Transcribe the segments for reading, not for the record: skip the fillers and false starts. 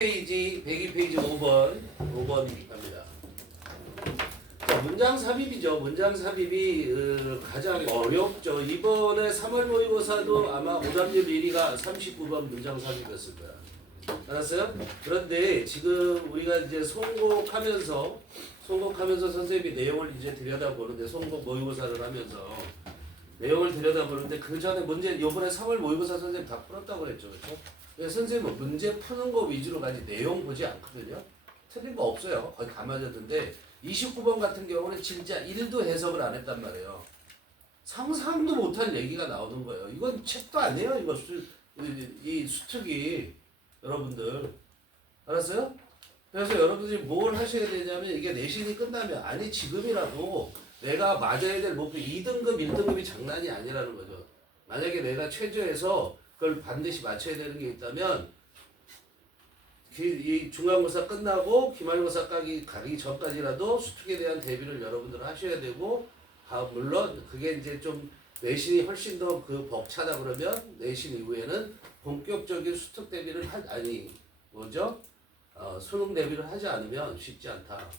페이지 102페이지 5번 갑니다. 자, 문장 삽입이죠. 문장 삽입이 가장 어렵죠. 이번에 3월 모의고사도 아마 오답률 1위가 39번 문장 삽입이었을 거야. 알았어요? 그런데 지금 우리가 이제 송곡하면서 선생님이 내용을 이제 들여다보는데 송곡 모의고사를 하면서 내용을 들여다보는데 그 전에 문제 이번에 3월 모의고사 선생님 다 풀었다고 그랬죠. 그렇죠? 선생님은 문제 푸는 거 위주로 가지 내용 보지 않거든요. 틀린 거 없어요. 거의 다 맞았는데 29번 같은 경우는 진짜 1도 해석을 안 했단 말이에요. 상상도 못한 얘기가 나오는 거예요. 이건 책도 아니에요. 이거 이 수특이 여러분들 알았어요? 그래서 여러분들이 뭘 하셔야 되냐면 이게 내신이 끝나면 아니 지금이라도 내가 맞아야 될 목표 2등급 1등급이 장난이 아니라는 거죠. 만약에 내가 최저에서 그걸 반드시 맞춰야 되는 게 있다면 이 중간고사 끝나고 기말고사 가기 전까지라도 수특에 대한 대비를 여러분들 하셔야 되고 물론 그게 이제 좀 내신이 훨씬 더 그 벅차다 그러면 내신 이후에는 본격적인 수특 대비를 수능 대비를 하지 않으면 쉽지 않다.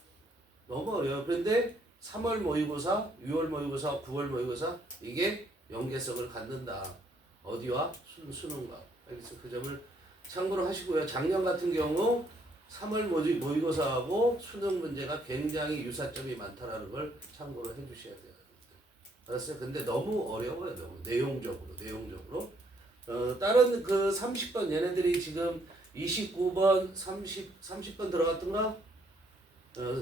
너무 어려워요. 그런데 3월 모의고사, 6월 모의고사, 9월 모의고사 이게 연계성을 갖는다. 어디와? 수능과. 알겠어요? 그 점을 참고로 하시고요. 작년 같은 경우 3월 모의고사하고 수능 문제가 굉장히 유사점이 많다라는 걸 참고로 해주셔야 돼요. 알았어요? 근데 너무 어려워요. 너무 내용적으로. 다른 그 30번 얘네들이 지금 29번, 30번 들어갔던가?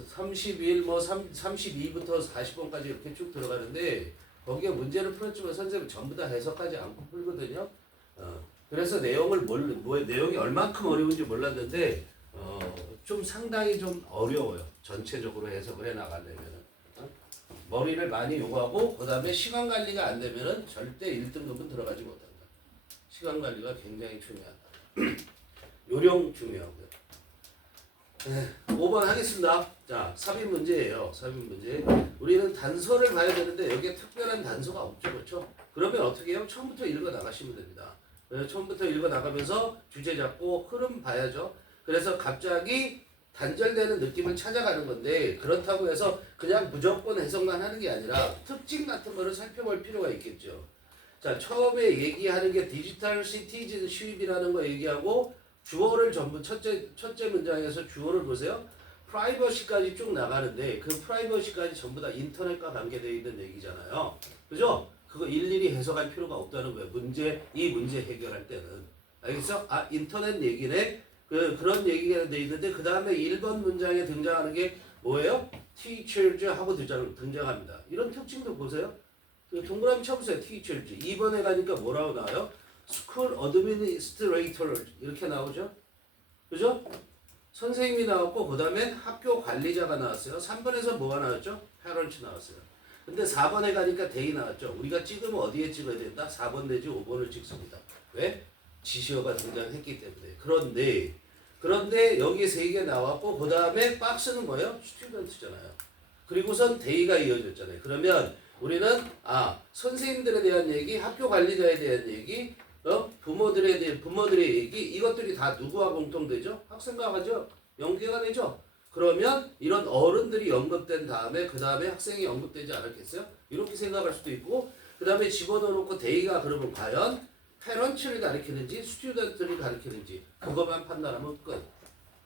31, 32부터 40번까지 이렇게 쭉 들어가는데 거기에 문제를 풀었지만 선생님 전부 다 해석하지 않고 풀거든요. 그래서 내용이 얼만큼 어려운지 몰랐는데 좀 상당히 좀 어려워요. 전체적으로 해석을 해나가려면 머리를 많이 요구하고 그 다음에 시간 관리가 안 되면은 절대 1등급은 들어가지 못한다. 시간 관리가 굉장히 중요하다. 요령 중요하고요. 5번 하겠습니다. 자, 삽입 문제예요. 삽입 문제. 우리는 단서를 봐야 되는데 여기에 특별한 단서가 없죠. 그렇죠? 그러면 어떻게 해요? 처음부터 읽어 나가시면 됩니다. 처음부터 읽어 나가면서 주제 잡고 흐름 봐야죠. 그래서 갑자기 단절되는 느낌을 찾아가는 건데 그렇다고 해서 그냥 무조건 해석만 하는 게 아니라 특징 같은 거를 살펴볼 필요가 있겠죠. 자, 처음에 얘기하는 게 디지털 시티즌십이라는 거 얘기하고 주어를 전부 첫째 문장에서 주어를 보세요. 프라이버시까지 쭉 나가는데 그 프라이버시까지 전부 다 인터넷과 관계되어 있는 얘기잖아요. 그죠? 그거 일일이 해석할 필요가 없다는 거예요. 이 문제 해결할 때는. 알겠어? 아, 인터넷 얘기네? 그런 얘기가 돼 있는데 그 다음에 1번 문장에 등장하는 게 뭐예요? teachers 하고 등장합니다. 이런 특징도 보세요. 동그라미 쳐보세요. teachers. 2번에 가니까 뭐라고 나와요? school administrator 이렇게 나오죠. 그죠? 선생님이 나왔고 그 다음에 학교 관리자가 나왔어요. 3번에서 뭐가 나왔죠? parents 나왔어요. 근데 4번에 가니까 they 나왔죠. 우리가 찍으면 어디에 찍어야 된다? 4번 내지 5번을 찍습니다. 왜? 지시어가 등장했기 때문에. 그런데 여기 3개 나왔고 그 다음에 박스는 뭐예요? 스튜던트잖아요. 그리고선 they가 이어졌잖아요. 그러면 우리는 선생님들에 대한 얘기, 학교 관리자에 대한 얘기, 부모들의 얘기 이것들이 다 누구와 공통되죠? 학생과 하죠? 연계가 되죠? 그러면 이런 어른들이 언급된 다음에 그 다음에 학생이 언급되지 않았겠어요? 이렇게 생각할 수도 있고 그 다음에 집어넣어놓고 데이가 그러면 과연 패런츠를 가리키는지 스튜던트를 가리키는지 그것만 판단하면 끝.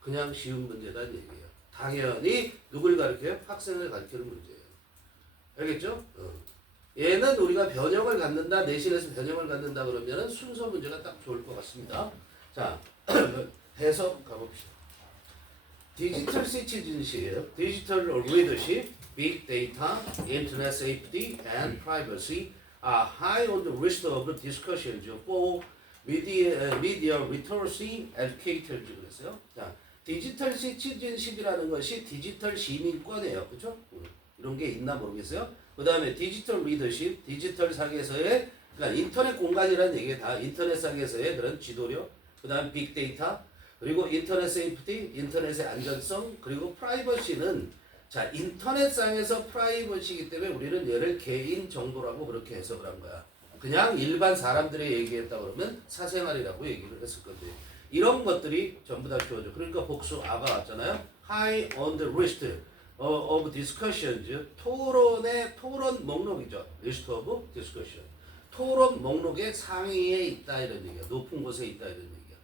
그냥 쉬운 문제란 얘기예요. 당연히 누굴 가리켜요? 학생을 가리키는 문제예요. 알겠죠? 얘는 우리가 변형을 갖는다, 내신에서 변형을 갖는다 그러면은 순서 문제가 딱 좋을 것 같습니다. 자, 해석 가봅시다. 디지털 시티즌십, 디지털 리더십, 빅 데이터, 인터넷 세이프티, and privacy are high on the list of discussions for media literacy educators 그랬어요. 자, 디지털 시티즌십이라는 것이 디지털 시민권이에요, 그렇죠? 이런 게 있나 모르겠어요. 그 다음에 디지털 리더십, 디지털 상에서의 그러니까 인터넷 공간이라는 얘기가 다 인터넷 상에서의 그런 지도력, 그 다음 빅데이터, 그리고 인터넷 세이프티, 인터넷의 안전성, 그리고 프라이버시는 자 인터넷상에서 프라이버시이기 때문에 우리는 얘를 개인 정보라고 그렇게 해석을 한 거야. 그냥 일반 사람들의 얘기했다 그러면 사생활이라고 얘기를 했을 건데 이런 것들이 전부 다 주어져. 그러니까 복수 아가 왔잖아요. High on the list of discussions. 토론 목록이죠. List of discussion. 토론 목록의 상위에 있다 이런 얘기야. 높은 곳에 있다 이런 얘기야.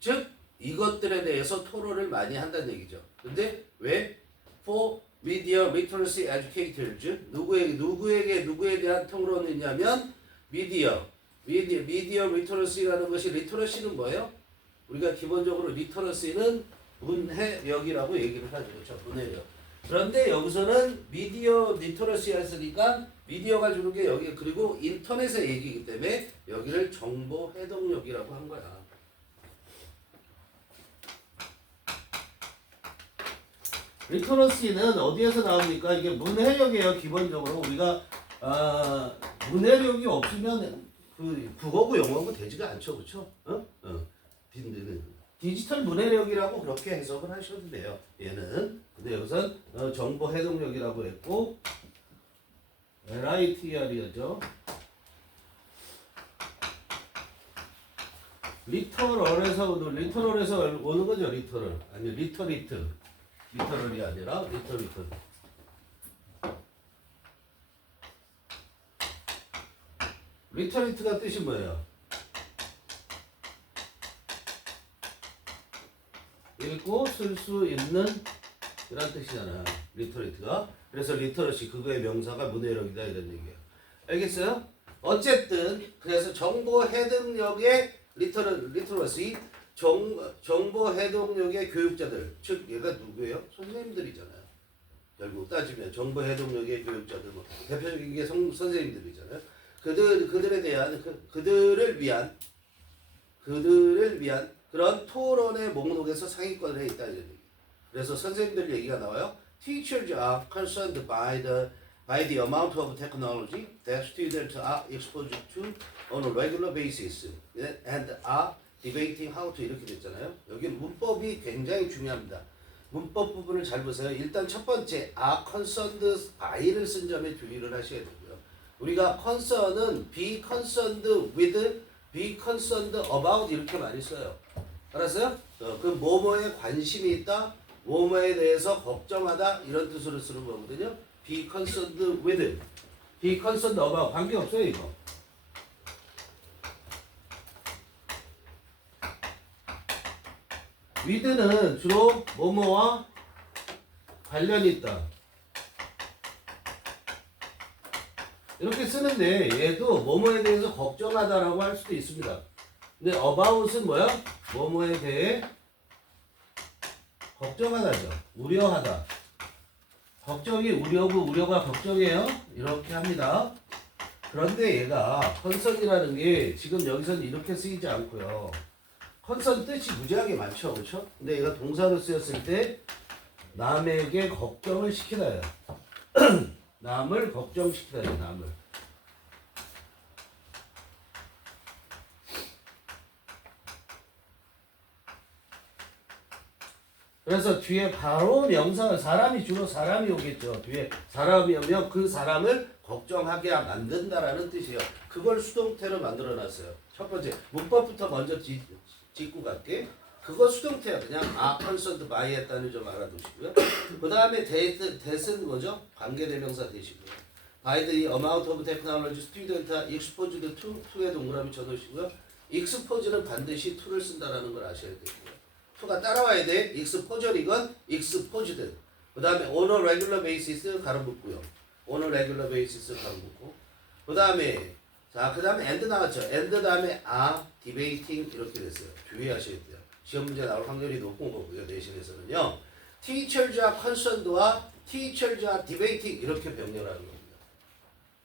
즉 이것들에 대해서 토론을 많이 한다는 얘기죠. 근데 왜? For media literacy educators. 누구에 대한 토론이냐면 미디어 리터러시라는 것이 리터러시는 뭐예요? 우리가 기본적으로 리터러시는 문해력이라고 얘기를 하죠. 그렇죠? 문해력. 그런데 여기서는 미디어 리터러시 했으니까 미디어가 주는 게 여기 그리고 인터넷의 얘기이기 때문에 여기를 정보 해독력이라고 한 거야. 리터러시는 어디에서 나옵니까? 이게 문해력이에요. 기본적으로 우리가 문해력이 없으면 그 국어고 영어고 되지가 않죠, 그렇죠? 디지털 문해력이라고 그렇게 해석을 하셔도 돼요. 얘는 근데 여기서 정보 해독력이라고 했고 LITR이죠. 리터럴에서 오는 거죠, 리터럴. 아니 리터럴이 아니라 리터리트. 리터리트가 뜻이 뭐예요? 읽고 쓸 수 있는 이란 뜻이잖아요. 리터리트가. 그래서 리터러시 그거의 명사가 문해력이다 이런 얘기예요. 알겠어요? 어쨌든 그래서 정보 해독력의 리터러시 정보 해독력의 교육자들 즉 얘가 누구예요? 선생님들이잖아요. 결국 따지면 정보 해독력의 교육자들 뭐 대표적인 게 선생님들이잖아요. 그들에 대한 그들을 위한 그런 토론의 목록에서 상위권에 있다 이런 얘기. 그래서 선생님들 얘기가 나와요. Teachers are concerned by the amount of technology that students are exposed to on a regular basis and are debating how to 이렇게 됐잖아요. 여기 문법이 굉장히 중요합니다. 문법 부분을 잘 보세요. 일단 첫 번째 are concerned by를 쓴 점에 주의를 하셔야 되고요. 우리가 concern은 be concerned with, be concerned about 이렇게 많이 써요. 알았어요? 그 뭐뭐에 관심이 있다, 뭐뭐에 대해서 걱정하다 이런 뜻으로 쓰는 거거든요. be concerned with, be concerned about 관계없어요 이거. with는 주로 뭐뭐와 관련이 있다. 이렇게 쓰는데 얘도 뭐뭐에 대해서 걱정하다라고 할 수도 있습니다. 근데 about은 뭐야? 뭐뭐에 대해 걱정하다죠. 우려하다. 걱정이 우려고 우려가 걱정이에요. 이렇게 합니다. 그런데 얘가 concern이라는 게 지금 여기서는 이렇게 쓰이지 않고요. concern 뜻이 무지하게 많죠. 그렇죠? 근데 얘가 동사로 쓰였을 때 남에게 걱정을 시키다요. 남을 걱정시키다요. 남을. 그래서 뒤에 바로 명사 사람이 주로 사람이 오겠죠. 뒤에 사람이 오면 그 사람을 걱정하게 만든다라는 뜻이에요. 그걸 수동태로 만들어놨어요. 첫 번째 문법부터 먼저 짚고 갈게. 그거 수동태야. 그냥 concerned by 했다는 점 알아두시고요. 그 다음에 that은 뭐죠? 관계대명사 되시고요. by the amount of technology student exposed to에 동그라미 쳐놓으시고요. expose는 반드시 to를 쓴다라는 걸 아셔야 되고요. to가 따라와야 돼. exposure이건 exposed. 그 다음에 on a regular basis 가로 묶고요. on a regular basis 가로 묶고. 그 다음에 and 나왔죠. and 다음에 debating 이렇게 됐어요. 주의하셔야 돼요. 시험 문제 나올 확률이 높은 거고요. 내신에서는요. teachers are concerned와 teachers are debating 이렇게 병렬하는 겁니다.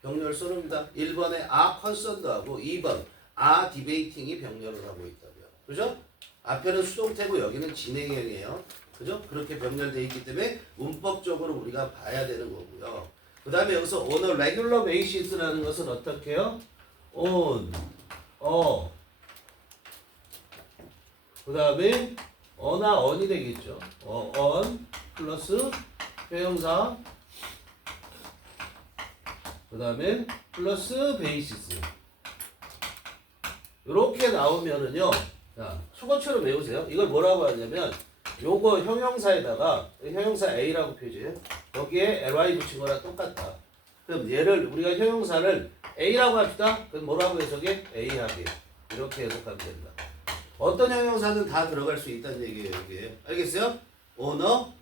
병렬 쏘릅니다. 1번에 are concerned하고 2번 are debating이 병렬을 하고 있다고요. 그죠? 앞에는 수동태고 여기는 진행형이에요. 그죠? 그렇게 병렬되어 있기 때문에 문법적으로 우리가 봐야 되는 거고요. 그 다음에 여기서 on a regular basis라는 것은 어떻게 해요? on, 그 다음에 on나 on이 되겠죠. on 플러스 표형사 그 다음에 플러스 basis 이렇게 나오면은요 자, 수거처럼 외우세요. 이걸 뭐라고 하냐면 요거 형용사에다가 형용사 A라고 표시해. 여기에 ly 붙인 거랑 똑같다. 그럼 얘를 우리가 형용사를 A라고 합시다. 그럼 뭐라고 해석해? A하게. 이렇게 해석하면 된다. 어떤 형용사는 다 들어갈 수 있다는 얘기예요. 여기에. 알겠어요? 언어,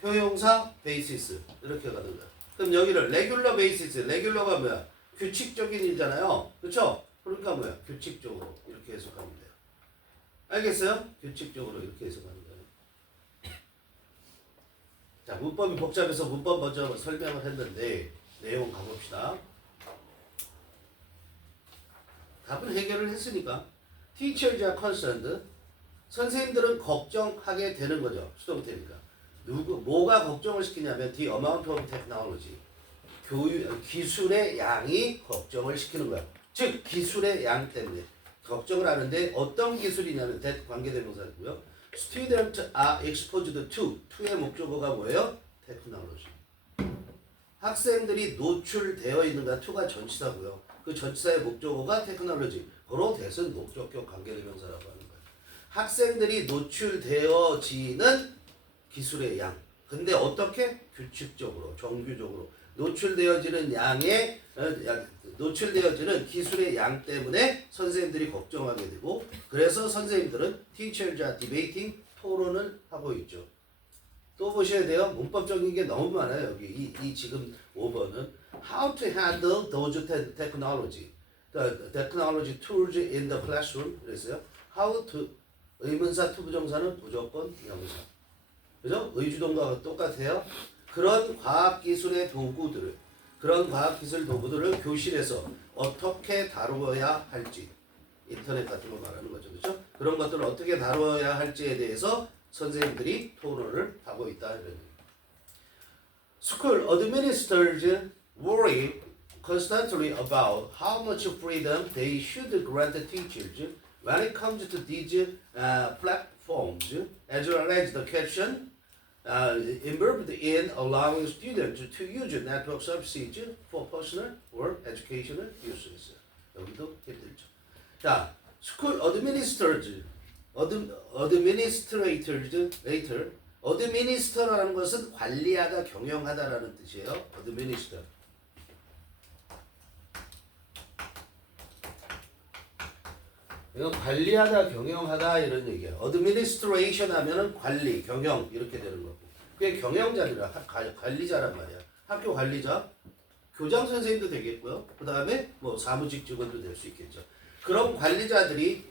형용사, 베이시스 이렇게 가는 거야. 그럼 여기를 레귤러 베이시스. 레귤러가 뭐야? 규칙적인 일이잖아요. 그렇죠? 그러니까 뭐야? 규칙적으로 이렇게 해석하면 돼요. 알겠어요? 규칙적으로 이렇게 해석하는 거예요. 자, 문법이 복잡해서 문법 먼저 설명을 했는데 내용 가봅시다. 답은 해결을 했으니까 Teachers are concerned. 선생님들은 걱정하게 되는 거죠. 수동태니까. 뭐가 걱정을 시키냐면 the amount of technology. 기술의 양이 걱정을 시키는 거야. 즉 기술의 양 때문에 걱정을 하는데 어떤 기술이냐면 that 관계대명사고요. Students are exposed to의 목적어가 뭐예요? technology. 학생들이 노출되어 있는가 to가 전치사고요. 그 전치사의 목적어가 technology. 바로 that은 목적격 관계대명사라고 하는 거예요. 학생들이 노출되어지는 기술의 양. 근데 어떻게? 규칙적으로, 정규적으로 노출되어지는 노출되어지는 기술의 양 때문에 선생님들이 걱정하게 되고 그래서 선생님들은 teachers are debating 토론을 하고 있죠. 또 보셔야 돼요. 문법적인 게 너무 많아요. 여기 이 지금 5번은 how to handle those technology, the technology tools in the classroom 그랬어요. how to 의문사 투부정사는 무조건 명사. 그죠? 의주동과 똑같아요. 그런 과학기술의 도구들을 교실에서 어떻게 다루어야 할지 인터넷 같은 거 말하는 거죠. 그렇죠? 그런 것들을 어떻게 다루어야 할지에 대해서 선생님들이 토론을 하고 있다. 이런 얘기. School administrators worry constantly about how much freedom they should grant teachers when it comes to these platforms, as well as the question involved in allowing students to use network services for personal or educational uses. 여기도 힘들죠. 자, school administrators administrator라는 것은 관리하다, 경영하다라는 뜻이에요. administrator. 이건 관리하다, 경영하다 이런 얘기예요. administration 하면은 관리, 경영 이렇게 되는 거고. 그게 경영자니라 관리자란 말이야. 학교 관리자, 교장 선생님도 되겠고요. 그 다음에 뭐 사무직 직원도 될 수 있겠죠. 그런 관리자들이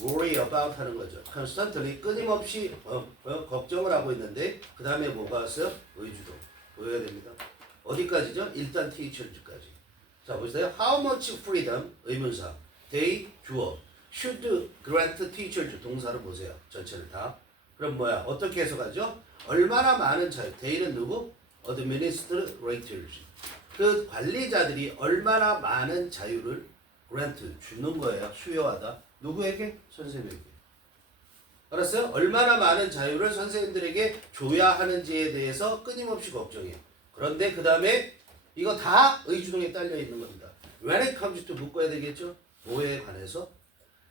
worry about 하는 거죠. constantly 끊임없이 걱정을 하고 있는데 그 다음에 뭐가 왔어요? 의주동. 보여야 됩니다. 어디까지죠? 일단 teachers까지. 자 보세요. How much freedom 의문사. they 주어. should grant teachers 동사를 보세요. 전체를 다. 그럼 뭐야? 어떻게 해석하죠? 얼마나 많은 자유. they는 누구? administrators. 그 관리자들이 얼마나 많은 자유를 grant 주는 거예요. 수여하다. 누구에게? 선생님에게. 알았어요? 얼마나 많은 자유를 선생님들에게 줘야 하는지에 대해서 끊임없이 걱정해요. 그런데 그 다음에 이거 다 의주동에 딸려 있는 겁니다. When it comes to 묶어야 되겠죠? 뭐에 관해서?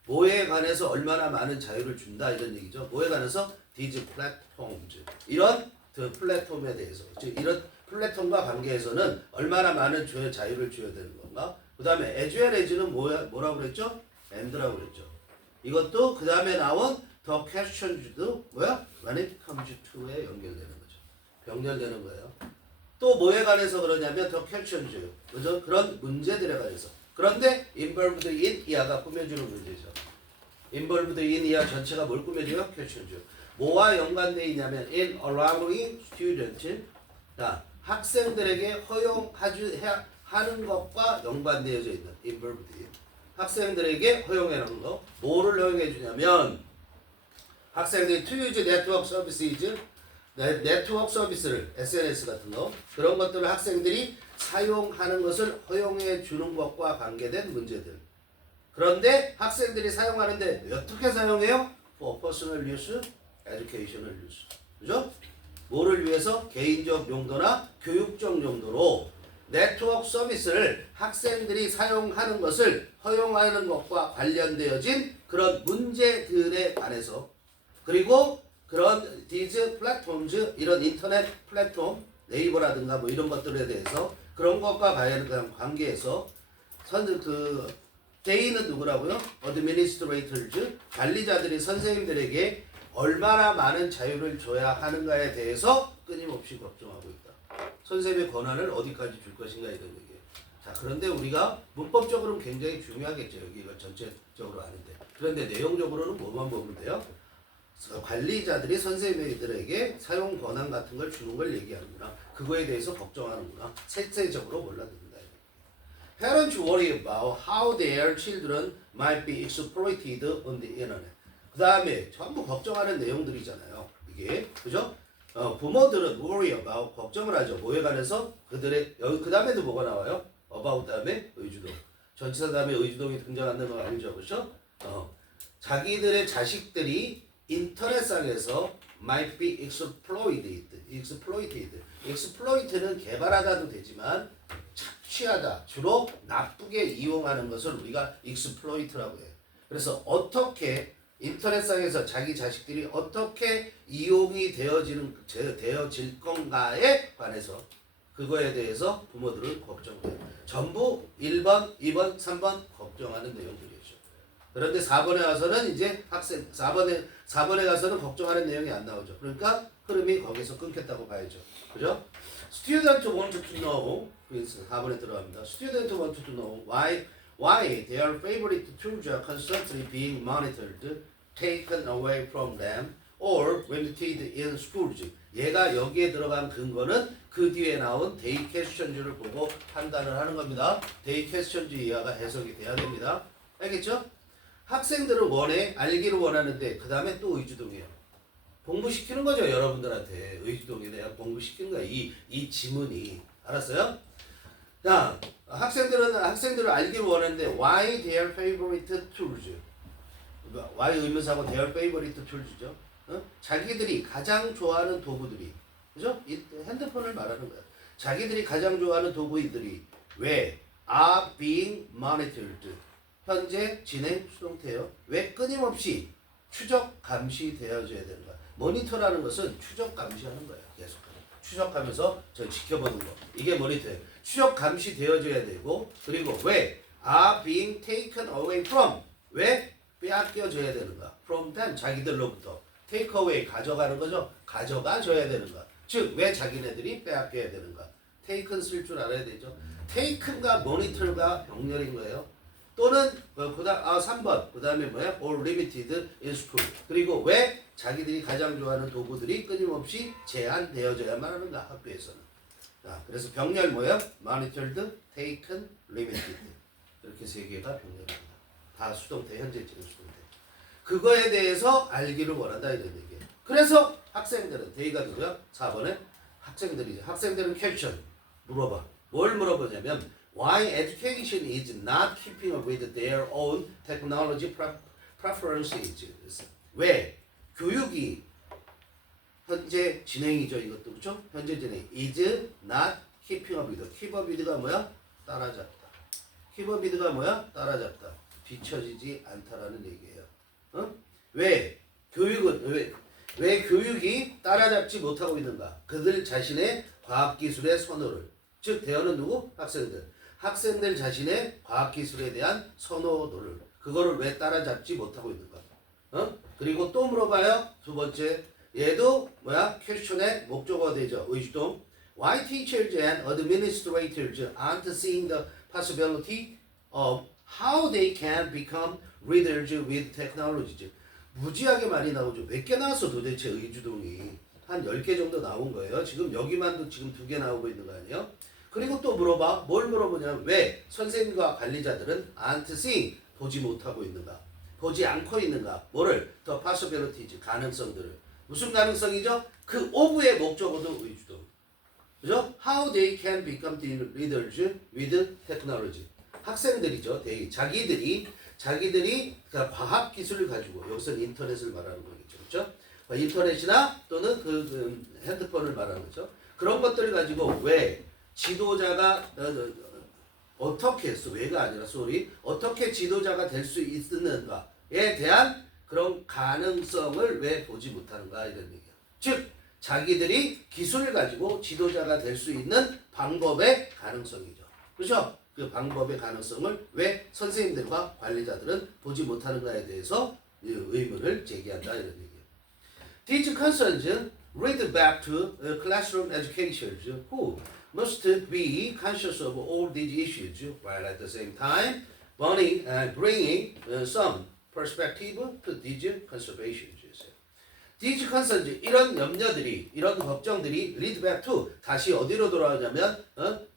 뭐에 관해서 얼마나 많은 자유를 준다 이런 얘기죠. 뭐에 관해서? These platforms. 이런 플랫폼에 대해서. 즉 이런 플랫폼과 관계에서는 얼마나 많은 자유를 줘야 되는 건가? 그 다음에 as well as는 뭐라고 그랬죠? and라고 그랬죠. 이것도 그 다음에 나온 the questions도 뭐야? When it comes to에 연결되는 거죠. 병렬되는 거예요. 또 뭐에 관해서 그러냐면 the questions. 그죠? 그런 문제들에 관해서. 그런데 involved in 이하가 꾸며주는 문제죠. involved in 이하 전체가 뭘 꾸며줘요? questions. 뭐와 연관되어 있냐면 in allowing students. 자, 학생들에게 허용하는 것과 연관되어져 있는 involved in. 학생들에게 허용하는 거. 뭐를 허용해 주냐면 학생들이 to use network services, 네트워크 서비스를 SNS 같은 거 그런 것들을 학생들이 사용하는 것을 허용해 주는 것과 관계된 문제들. 그런데 학생들이 사용하는데 어떻게 사용해요? For personal use, educational use. 그죠? 뭐를 위해서? 개인적 용도나 교육적 용도로 네트워크 서비스를 학생들이 사용하는 것을 허용하는 것과 관련되어진 그런 문제들에 관해서 그리고 그런 these platforms 이런 인터넷 플랫폼 네이버라든가 뭐 이런 것들에 대해서 그런 것과 관련된 관계에서 They는 누구라고요? Administrators 관리자들이 선생님들에게 얼마나 많은 자유를 줘야 하는가에 대해서 끊임없이 걱정하고 있다. 선생님의 권한을 어디까지 줄 것인가 이런 얘기예요. 자, 그런데 우리가 문법적으로는 굉장히 중요하겠죠. 여기가 전체적으로 아는데. 그런데 내용적으로는 뭐만 보면 돼요? 관리자들이 선생님들에게 사용 권한 같은 걸 주는 걸 얘기하는구나. 그거에 대해서 걱정하는구나. 세세적으로 몰라듣는다. Parents worry about how their children might be exploited on the internet. 그 다음에 전부 걱정하는 내용들이잖아요. 이게 그죠? 부모들은 worry about 걱정을 하죠. 뭐에 관해서 그들의 여기 그 다음에도 뭐가 나와요? about 다음에 의주동. 전치사 다음에 의주동이 등장하는 거 알죠, 그렇죠? 자기들의 자식들이 인터넷상에서 might be exploited. exploit는 개발하다도 되지만 착취하다, 주로 나쁘게 이용하는 것을 우리가 exploit라고 해요. 그래서 어떻게 인터넷상에서 자기 자식들이 어떻게 이용이 되어질 건가에 관해서 그거에 대해서 부모들은 걱정해요. 전부 1번, 2번, 3번 걱정하는 내용들이죠. 그런데 4번에 와서는 이제 4번에 가서는 걱정하는 내용이 안 나오죠. 그러니까 흐름이 거기서 끊겼다고 봐야죠. 그죠? Student want to know, 그래서 4번에 들어갑니다. Student want to know why their favorite tools are constantly being monitored, taken away from them, or limited in schools. 얘가 여기에 들어간 근거는 그 뒤에 나온 데이 퀘스천즈를 보고 판단을 하는 겁니다. 데이 퀘스천즈 이하가 해석이 돼야 됩니다. 알겠죠? 학생들은 알기를 원하는데 그 다음에 또 의주동이에요. 공부시키는 거죠. 여러분들한테 의주동에 대한 공부시키는 거야. 이 지문이. 알았어요? 자, 학생들을 알기를 원하는데 why their favorite tools. why 의문사고 their favorite tools죠. 자기들이 가장 좋아하는 도구들이, 그죠? 이 핸드폰을 말하는 거야. 자기들이 가장 좋아하는 도구들이 왜 are being monitored. 현재 진행 수동태예요. 왜 끊임없이 추적 감시되어져야 되는가? 모니터라는 것은 추적 감시하는 거예요. 계속 추적하면서 저 지켜보는 거. 이게 모니터예요. 추적 감시되어져야 되고 그리고 왜 are being taken away from. 왜 빼앗겨져야 되는가? from them 자기들로부터. take away 가져가는 거죠. 가져가줘야 되는가? 즉 왜 자기네들이 빼앗겨야 되는가? taken 쓸 줄 알아야 되죠. taken과 monitor가 병렬인 거예요. 또는 3번 그 다음에 뭐야? or limited in school. 그리고 왜 자기들이 가장 좋아하는 도구들이 끊임없이 제한되어져야만 하는가? 학교에서는. 자, 그래서 병렬 뭐야? monitored, taken, limited. 이렇게 세 개가 병렬입니다. 다 수동태, 현재 진행 수동태. 그거에 대해서 알기를 원한다 이런 얘기예요. 그래서 학생들은 대의가 누구야? 4번에 학생들이죠. 학생들은 퀘스천 물어봐. 뭘 물어보냐면 why education is not keeping up with their own technology preferences. 왜 교육이 현재 진행이죠. 이것도 그렇죠? 현재 진행 is not keeping up with. keep up with가 뭐야? 따라잡다. keep up with가 뭐야? 따라잡다. 뒤처지지 않다라는 얘기예요. 왜 교육은 왜 교육이 따라잡지 못하고 있는가? 그들 자신의 과학기술의 선호를, 즉 대어는 누구? 학생들 자신의 과학기술에 대한 선호도를, 그거를 왜 따라잡지 못하고 있는가? 그리고 또 물어봐요. 두 번째, 얘도 뭐야? 퀘스천의 목적어가 되죠. 의주동. Why teachers and administrators aren't seeing the possibility of how they can become readers with technologies. 무지하게 많이 나오죠. 몇 개 나왔어 도대체 의주동이. 한 10개 정도 나온 거예요. 지금 여기만도 지금 2개 나오고 있는 거 아니에요? 그리고 또 물어봐. 뭘 물어보냐면 왜 선생님과 관리자들은 aren't seeing 보지 못하고 있는가? 보지 않고 있는가? 뭐를? The possibilities 가능성들을. 무슨 가능성이죠? 그 of의 목적어도 의주동. 그죠? How they can become leaders with technology. 학생들이죠. 자기들이 과학 기술을 가지고 여기서는 인터넷을 말하는 거겠죠. 그렇죠? 인터넷이나 또는 그 핸드폰을 말하는 거죠. 그런 것들을 가지고 왜 지도자가 어떻게 했어? 왜가 아니라 어떻게 지도자가 될 수 있는가? 대한 그런 가능성을 왜 보지 못하는가 이런 얘기야. 즉 자기들이 기술을 가지고 지도자가 될 수 있는 방법의 가능성이죠. 그렇죠? 그 방법의 가능성을 왜 선생님들과 관리자들은 보지 못하는가에 대해서 의문을 제기한다 이런 얘기예요. Teacher concerns read back to classroom educators who must be conscious of all these issues while at the same time bringing some perspective to these conservations. these concerns 이런 염려들이 이런 걱정들이 lead back to 다시 어디로 돌아오냐면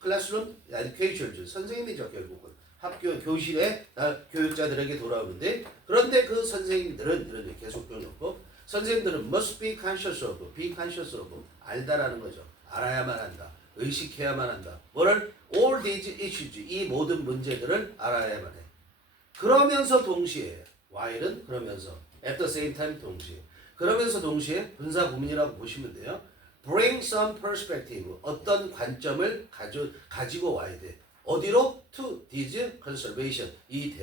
classroom educators 선생님이죠 결국은 학교 교실에 교육자들에게 돌아오는데 그런데 그 선생님들은 이런 계속 표현했고 선생님들은 must be conscious of 알다라는 거죠. 알아야만 한다. 의식해야만 한다. 뭐를? all these issues 이 모든 문제들을 알아야만 해. 그러면서 동시에 while은 그러면서 at the same time 동시에 그러면서 동시에 분사 구문이라고 보시면 돼요. bring some perspective 어떤 관점을 가지고 와야 돼. 어디로? to this conservation 이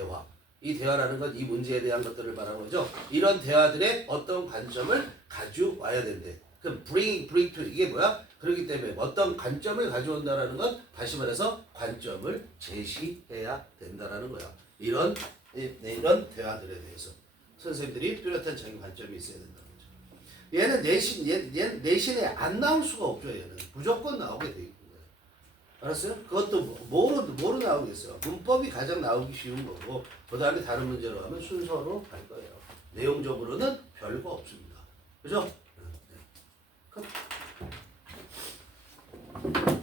대화라는 건 이 문제에 대한 것들을 말하는 거죠. 이런 대화들의 어떤 관점을 가져와야 된대. 그럼 bring to 이게 뭐야? 그렇기 때문에 어떤 관점을 가져온다라는 건 다시 말해서 관점을 제시해야 된다라는 거야. 이런 대화들에 대해서 선생님들이 뚜렷한 자기 관점이 있어야 된다는 거죠. 얘는 내신에 안 나올 수가 없죠. 얘는 무조건 나오게 돼 있는 거예요. 알았어요? 그것도 뭐로 나오겠어요? 문법이 가장 나오기 쉬운 거고 그 다음에 다른 문제로 하면 순서로 갈 거예요. 내용적으로는 별거 없습니다. 그죠? 네.